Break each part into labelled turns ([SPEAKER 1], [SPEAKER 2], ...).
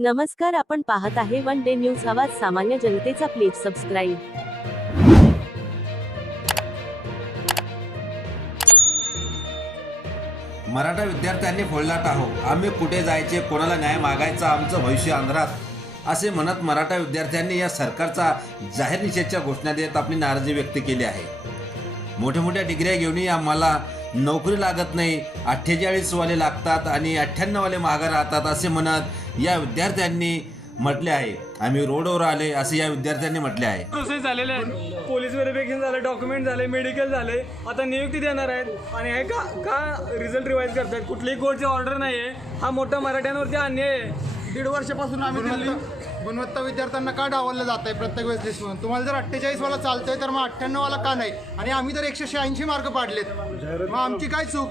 [SPEAKER 1] नमस्कार आपण पाहत आहे वन डे न्यूज आवाज सामान्य जनतेचा प्लीज सबस्क्राईब
[SPEAKER 2] मराठा विद्यार्थ्यांनी फोडला टाहो आम्ही कुठे जायचे कोणाला न्याय मागायचा आमचं भविष्य अंधारात? असे म्हणत मराठा विद्यार्थ्यांनी या सरकारचा जाहीर निषेधच्या घोषणा देत आपली नाराजी व्यक्त केली आहे. मोठ्या मोठ्या डिग्र्या घेऊनही आम्हाला नोकरी लागत नाही अठ्ठेचाळीस वाले लागतात आणि अठ्ठ्याण्णव वाले मागं राहतात असे म्हणत या विद्यार्थ्यांनी म्हटले आहे. आम्ही रोडवर आले असे या विद्यार्थ्यांनी म्हटले आहे.
[SPEAKER 3] प्रोसेस झालेले आहेत पोलीस व्हेरिफिकेशन झालं डॉक्युमेंट झाले मेडिकल झाले. आता नियुक्ती देणार आहेत. आणि हे का का रिझल्ट रिवाईज करतायत? कुठलीही कोर्टची ऑर्डर नाही आहे हा मोठा मराठ्यांवरती अन्याय आहे.
[SPEAKER 4] दीड वर्षापासून आम्ही दिल्ली गुणवत्ता विद्यार्थ्यांना का डावललं जात आहे प्रत्येक वेळेस लिस्टमधून तुम्हाला जर अठ्ठेचाळीस वाला चालतंय तर मग अठ्ठ्याण्णव वाला का नाही? आणि आम्ही तर एकशे शहाऐंशी मार्क पाडलेत. मग आमची काय चूक?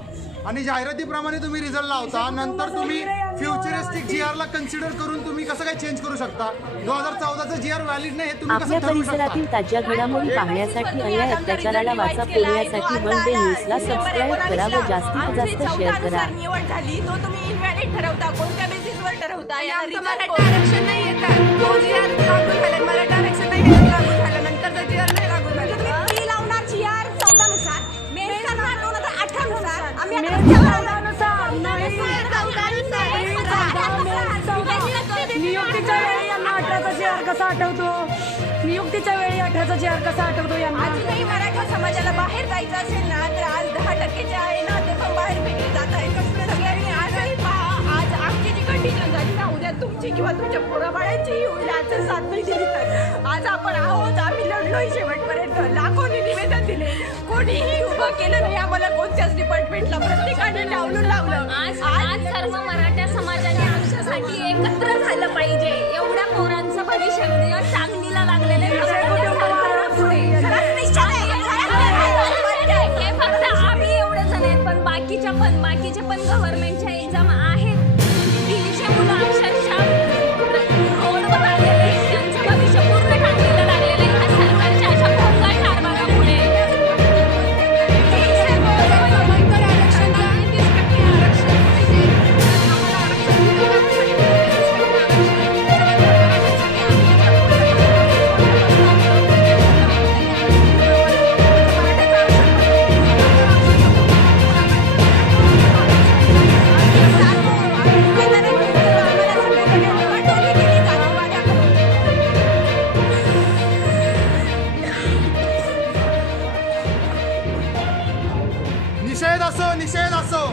[SPEAKER 4] आणि जाहिरातीप्रमाणे तुम्ही रिझल्ट लावता नंतर तुम्ही फ्युचरिस्टिक जी आरला कन्सिडर करून तुम्ही कसं काय चेंज करू शकता? दोन हजार चौदाचं जी आर व्हॅलिड नाही हे तुम्ही
[SPEAKER 1] आपल्या
[SPEAKER 4] कसं ठरवू शकता?
[SPEAKER 1] ताज्या घडामोडी पाहण्यासाठी अन्याय अत्याचाराला वाचा फोडण्यासाठी वन डे न्यूजला सबस्क्राईब करा व जास्तीत जास्त शेअर करा.
[SPEAKER 5] निवड झाली तो तुम्ही इन्व्हॅलिड ठरवता कोणत्या बेसिसवर ठरवता? या मराठा आरक्षण नाही येतात
[SPEAKER 6] कसा आठवतो? नियुक्तीच्या वेळी अठराचा जी कसा आठवतो यांना?
[SPEAKER 5] मराठा समाजाला बाहेर जायचं असेल ना तर किंवा तुमच्या पोराबाळांची होईल आज साथ नाही दिली तर. आज आपण आहोत आम्ही लढलोय शेवटपर्यंत. लाखोनी निवेदन दिले. कोणीही उभं केलं नाही. आम्हाला कोणत्याच डिपार्टमेंटला प्रत्येकाने लावलं लावलं.
[SPEAKER 7] आज आज सर्व मराठा समाजाने आमच्यासाठी एकत्र झालं पाहिजे. एवढ्या पोरांचं भविष्य चांगलीला लागलेलं
[SPEAKER 5] निश्चित आहे.
[SPEAKER 7] हे फक्त आम्ही एवढे जण आहेत पण बाकीच्या पण बाकीचे पण गव्हर्नमेंटच्या एक्झाम आहेत.
[SPEAKER 4] असो निषेध असो.